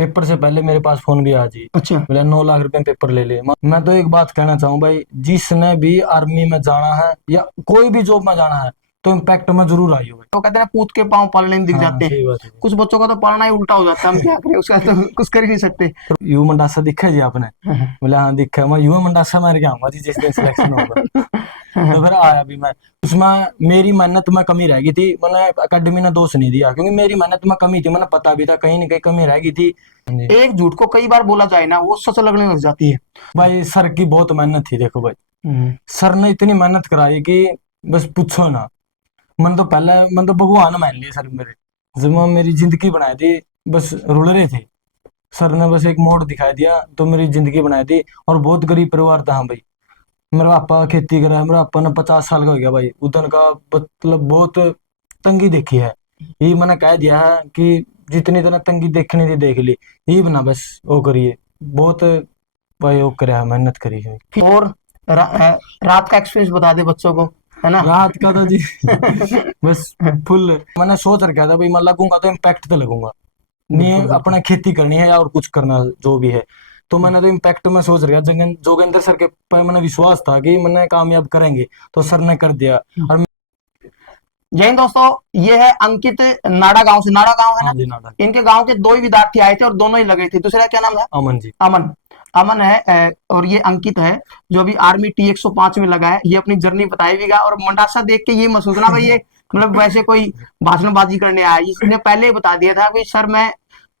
Paper से पहले मेरे पास फोन भी आ जी। अच्छा। बोले 9 लाख रुपए में पेपर ले ले। मैं तो एक बात कहना चाहूँ भाई, जिसने भी आर्मी में जाना है या कोई भी जॉब में जाना है तो इम्पैक्ट में जरूर आई हो भाई। तो कहते हैं पूत के पांव पालने में दिख हाँ जाते हैं। सही बात है। कुछ बच्चों का तो पालना ही उल्टा हो जाता है, हम क्या करें, उसका तो कुछ कर ही नहीं सकते। यू मंडासा दिखा जी आपने? बोले हाँ दिखा। मैं यू मंडासा मार के आऊंगा जी जिस दिन सिलेक्शन होगा। तो फिर आया भी मैं उसमें। मेरी मेहनत में कमी रह गई थी, मैंने अकेडमी ने दोष नहीं दिया क्योंकि मेरी मेहनत में कमी थी, मैंने पता भी था कहीं ना कहीं कमी रह गई थी। एक झूठ को कई बार बोला जाए ना, वो सच लगने लग जाती है। भाई सर की बहुत मेहनत थी, देखो भाई सर ने इतनी मेहनत कराई कि बस पूछो ना। मन तो भगवान मान लिए सर मेरे, जब वो मेरी जिंदगी बनाई थी। बस रुल रहे थे, सर ने बस एक मोड़ दिखा दिया तो मेरी जिंदगी बनाई थी। और बहुत गरीब परिवार था हाँ भाई। मेरा पापा खेती करा है, मेरा पापा ने 50 साल का हो गया भाई, उधर का मतलब बहुत तंगी देखी है। ये मैंने कह दिया है कि जितनी तरह तंगी देखनी थी देख ली। ये बना बस वो करिए बहुत भाई, वो करे मेहनत करी है। और रात का एक्सपीरियंस बता दे बच्चों को, है ना। राहत का तो जी बस फुल मैंने सोच रखा था भाई, मैं लगूंगा तो इम्पैक्ट तो लगूंगा नहीं, बिल्कुल बिल्कुल। अपना खेती करनी है या और कुछ करना जो भी है। तो मैंने तो इम्पैक्ट में सोच रखा, जोगेंद्र सर के पर मैंने विश्वास था कि मैंने कामयाब करेंगे, तो सर ने कर दिया। और जय हिंद दोस्तों, ये है अंकित, नाड़ा गांव से। नाड़ा गांव है ना। हाँ जी नाटक। इनके गांव के दो ही विद्यार्थी आए थे और दोनों ही लगे थे। दूसरा क्या नाम है? अमन जी। अमन। अमन है और ये अंकित है जो अभी आर्मी T-105 में लगा है। ये अपनी जर्नी बताएगा और मंडासा देख के ये मत सोचना भाई ये मतलब वैसे कोई भाषणबाजी करने आया। इसने पहले ही बता दिया था कि सर मैं,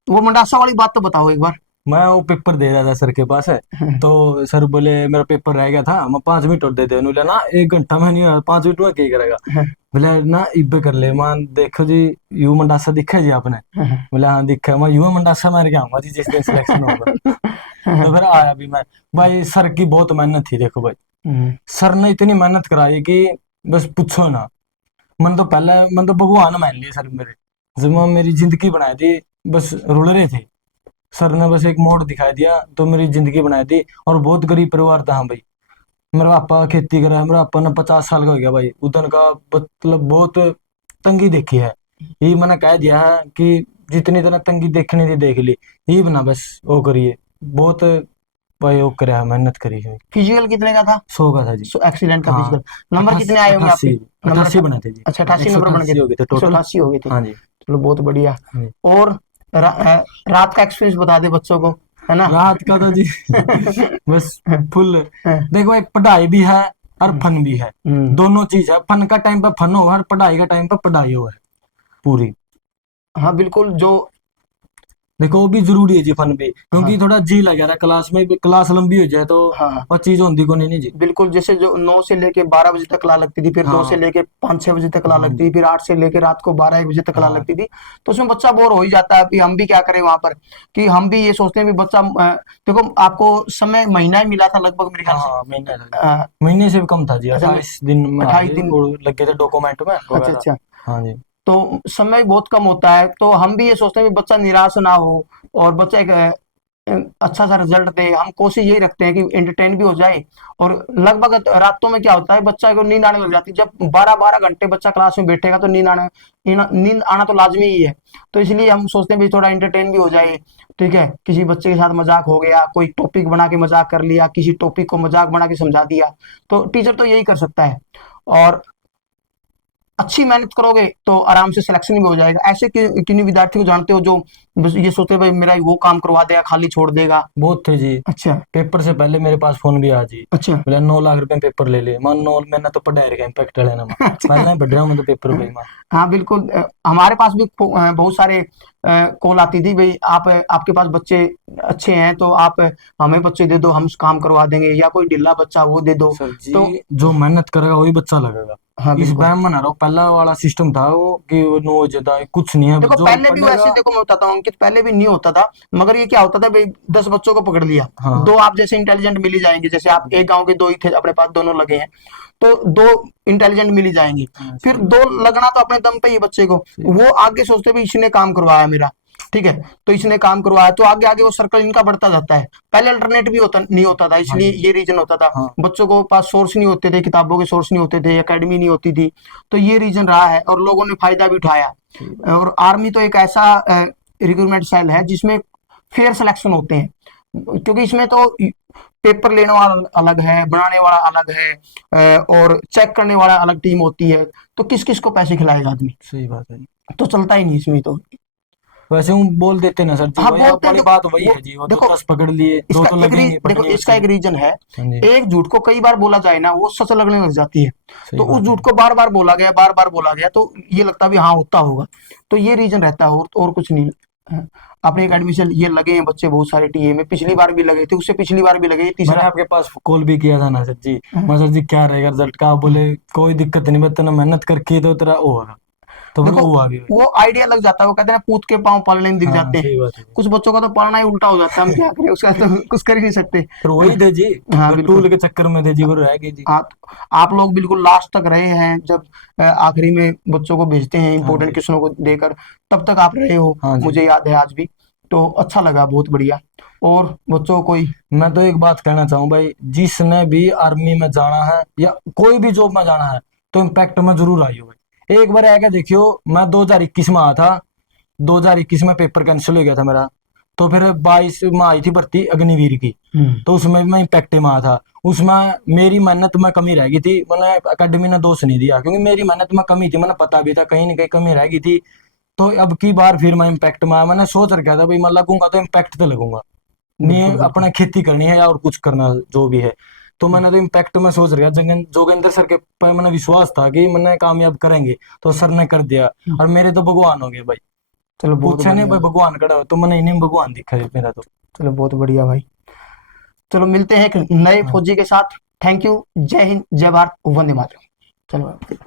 वो मंडासा वाली बात तो बताओ एक बार। मैं वो पेपर दे रहा था सर के पास है, तो सर बोले मेरा पेपर रह गया था, मैं 5 मिनट और दे दे। उन्होंने ना 1 घंटा में नहीं, 5 मिनट में क्या करेगा। बोले ना इब्बे कर ले। मान देखो जी, यू मंडासा दिखा जी आपने? बोले हाँ दिखा। मैं यू मंडासा मार के आऊंगा जी जिस दिन सिलेक्शन होगा। तो फिर आया भी मैं। भाई सर की बहुत मेहनत थी, देखो भाई सर ने इतनी मेहनत कराई कि बस पूछो ना। मन तो भगवान मान लिए सर मेरे, जब वो मेरी जिंदगी बनाई थी। बस रुल रहे थे, सर ने बस एक मोड़ दिखा दिया तो मेरी जिंदगी बनाई थी। और बहुत गरीब परिवार था हाँ भाई। मेरा पापा खेती करा है, मेरा पापा ने 50 साल का हो गया भाई, उधर का मतलब बहुत तंगी देखी है। ये मैंने कह दिया है कि जितनी तरह तंगी देखनी थी देख ली। ये बना बस वो करिए बहुत भाई, वो करे मेहनत करी है। फिजिकल कितने का था? 100 का था जी। एक्सीलेंट का हाँ फिजिकल। नंबर कितने आए होंगे आपके? 88। नंबर 88 बने थे जी। अच्छा, एक 88 सौ नंबर बन गए अठासी थे। हो गए थे टोटल। 188 हो गए थे। हाँ जी। चलो बहुत बढ़िया। हाँ जी। और रात का एक्सपीरियंस बता दे बच्चों को, है ना। राहत का तो जी बस फुल। देखो एक पढ़ाई भी है और फन भी है, दोनों चीज है। फन का टाइम पे फन हो और पढ़ाई का टाइम पे पढ़ाई हो है पूरी। हाँ बिल्कुल। जो देखो वो भी जरूरी है जी फन भी, क्योंकि हाँ थोड़ा जी लग रहा है क्लास में भी, क्लास लंबी हो जाए तो हाँ वो चीज होती को नहीं जी। बिल्कुल। जैसे जो 9 से लेके 12 बजे तक क्लास लगती थी, फिर 2 से हाँ लेके 5-6 बजे तक क्लास हाँ लगती जी। थी, फिर 8 से लेके रात को 12-1 बजे तक क्लास हाँ लगती थी। तो उसमें बच्चा बोर हो ही जाता है। अभी हम भी क्या करें वहां पर, कि हम भी ये सोचते हैं भी बच्चा देखो आपको समय महीना ही मिला था लगभग मेरे ख्याल हाँ से। हाँ महीने था जी। अ, महीने से भी कम था जी, अच्छा 28 दिन में आ 28 गए दिन। और लगे थे डॉक्यूमेंट में अच्छा वगैरह। अच्छा। हाँ जी। तो समय बहुत कम होता है, तो हम भी ये सोचते हैं कि बच्चा निराश ना हो और बच्चा एक अच्छा सा रिजल्ट दे। हम कोशिश यही रखते हैं कि एंटरटेन भी हो जाए। और लगभग रातों में क्या होता है, बच्चा को नींद आने लग जाती है। जब 12-12 घंटे बच्चा क्लास में बैठेगा तो नींद आना तो लाजमी ही है। तो इसलिए हम सोचते हैं भी थोड़ा एंटरटेन भी हो जाए। ठीक है, किसी बच्चे के साथ मजाक हो गया, कोई टॉपिक बना के मजाक कर लिया, किसी टॉपिक को मजाक बना के समझा दिया। तो टीचर तो यही कर सकता है। और अच्छी मेहनत करोगे तो आराम से सिलेक्शन भी हो जाएगा। ऐसे किन्हीं विद्यार्थी को जानते हो जो बस ये सोचते हैं भाई मेरा वो काम करवा देगा, खाली छोड़ देगा? बहुत थे जी। अच्छा पेपर से पहले मेरे पास फोन भी आ जी। अच्छा। बोले 9 लाख रुपए में पेपर ले ले। मैं 9 मैंने तो पढ़ा रखा इम्पैक्ट लेना मैं अच्छा। पहले ही बढ़ रहा हूँ मैं तो पेपर पे मैं। हाँ बिल्कुल। हमारे पास भी बहुत सारे कॉल आती थी भाई, आप आपके पास बच्चे अच्छे हैं तो आप हमें बच्चे दे दो, हम काम करवा देंगे, या कोई ढिल्ला बच्चा वो दे दो। सर जी, तो जो मेहनत करेगा वही बच्चा लगेगा। हाँ इस बिल्कुल। बार में ना रहो, पहला वाला सिस्टम था वो कि वो नो ज्यादा कुछ नहीं है देखो जो पहले भी पढ़ेगा। वैसे, देखो मैं बताता हूँ अंकित, पहले भी नहीं होता था। मगर ये क्या होता था भाई, 10 बच्चों को पकड़ लिया, हाँ दो आप जैसे इंटेलिजेंट मिल ही जाएंगे। जैसे आप एक गांव के दो ही थे, अपने पास दोनों लगे हैं, तो दो इंटेलिजेंट मिल ही जाएंगे। हाँ, फिर सही दो लगना तो अपने दम पे ही बच्चे को। सही। वो आगे सोचते भी इसने काम करवाया मेरा, ठीक है, तो इसने काम करवाया, तो आगे आगे वो सर्कल इनका बढ़ता जाता है। पहले अल्टरनेट भी होता नहीं होता था, हाँ इसलिए जी। ये रीजन होता था। हाँ बच्चों को पास सोर्स नहीं होते थे, किताबों के सोर्स नहीं होते थे, एकेडमी नहीं होती थी। तो ये रीजन रहा है और लोगों ने फायदा भी उठाया। सही बात। और आर्मी तो एक ऐसा रिक्रूटमेंट सेल है जिसमें फेयर सिलेक्शन होते हैं, क्योंकि इसमें तो पेपर लेने वाला अलग है, बनाने वाला अलग है, और चेक करने वाला अलग टीम होती है, तो किस किस को पैसे खिलाएगा आदमी, सही बात है जी। तो चलता ही नहीं इसमें तो। वैसे हम बोल देते ना सर जी, हाँ वही अब बोलते हैं, बड़ी बात वही है जी, वो तो देखो 10 पकड़ लिए, दो इसका तो एक लगेंगे देखो पटनी इसका बच्चे एक को। रीजन है, हाँ जी। एक झूठ को कई बार बोला जाए ना वो सच लगने लग जाती है, सही तो उस बात है। झूठ को बार बार बोला गया, बार बार बोला गया, तो ये लगता भी हाँ होता होगा, तो ये रीजन रहता है, और कुछ नहीं है। अपने एकेडमी से ये लगे हैं बच्चे बहुत सारे टीए में, पिछली बार भी लगे थे, उससे पिछली बार भी लगे, ये मैंने तीसरा। आपके पास कॉल भी किया था ना सर जी, हाँ, मैं सर जी क्या रहेगा रिजल्ट का, आप बोले कोई दिक्कत नहीं, मैं तेना मेहनत करके तो तेरा वो होगा, तो फिर देखो वो हुआ भी। वो आइडिया लग जाता है, वो कहते हैं ना पूत के पांव पालने में दिख हाँ जाते हैं, सही बात है। कुछ बच्चों का तो पढ़ना ही उल्टा हो जाता है, हम क्या करें उसका, तो कुछ कर ही नहीं सकते। फिर वही थे जी, हाँ वो बिल्कुल। टूल के चक्कर में थे जी, वो रह गए जी। हाँ तो आप लोग बिल्कुल लास्ट तक रहे हैं, जब आखिरी में बच्चों को भेजते हैं हाँ इंपॉर्टेंट जी। क्वेश्चनों को देकर, तब तक आप रहे हो, हाँ जी। मुझे याद है आज भी, तो अच्छा लगा, बहुत बढ़िया। और बच्चों को कोई। मैं तो एक बात कहना चाहूँ भाई, जिसने भी आर्मी में जाना है या कोई भी जॉब में जाना है, तो इम्पैक्ट में जरूर आइयो भाई, एक बार आके देखियो। मैं 2021 में आया था, 2021 में पेपर कैंसिल हो गया था मेरा, तो फिर 22 में आई थी भर्ती अग्निवीर की, तो उसमें भी मैं इम्पैक्ट में आया था। उसमें मेरी मेहनत में कमी रह गई थी, मैंने अकेडमी ने दोष नहीं दिया, क्योंकि मेरी मेहनत में कमी थी, मैंने पता भी था कहीं ना कहीं कमी रह गई थी। तो अब की बार फिर मैं इम्पैक्ट में आया, मैंने सोच रखा था भाई मैं लगूंगा तो इम्पैक्ट तो लगूंगा, नहीं बिल्कुल बिल्कुल। अपना खेती करनी है या और कुछ करना जो भी है। तो मैंने तो इम्पैक्ट में सोच रखा, जोगेंद्र सर के पर मैंने विश्वास था कि मैंने कामयाब करेंगे, तो सर ने कर दिया, और मेरे तो भगवान हो गए भाई। चलो बहुत पूछे नहीं बढ़िया भाई भाई। भगवान खड़ा हो, तो मैंने इन्हीं में भगवान दिखा है मेरा तो। चलो बहुत बढ़िया भाई। चलो मिलते हैं एक नए हाँ। फौजी के साथ। Thank you. जय हिंद, जय भारत, वंदे मातरम। चलो।